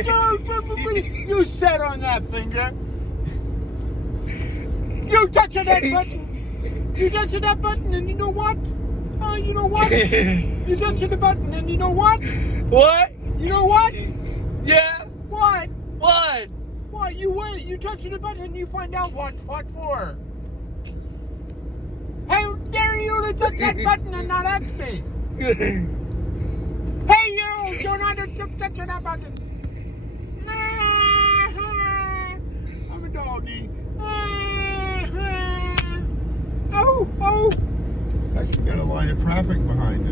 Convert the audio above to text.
You sat on that finger. You touching that button. You touching that button, and you know what? You know what? You touching the button, and you know what? What? You know what? Yeah. What? What? What? You wait. You touch the button, and you find out what for. How dare you to touch that button and not ask me? Hey, you! You're not touching that button. I'm a doggy. Oh, oh. Actually got a line of traffic behind it.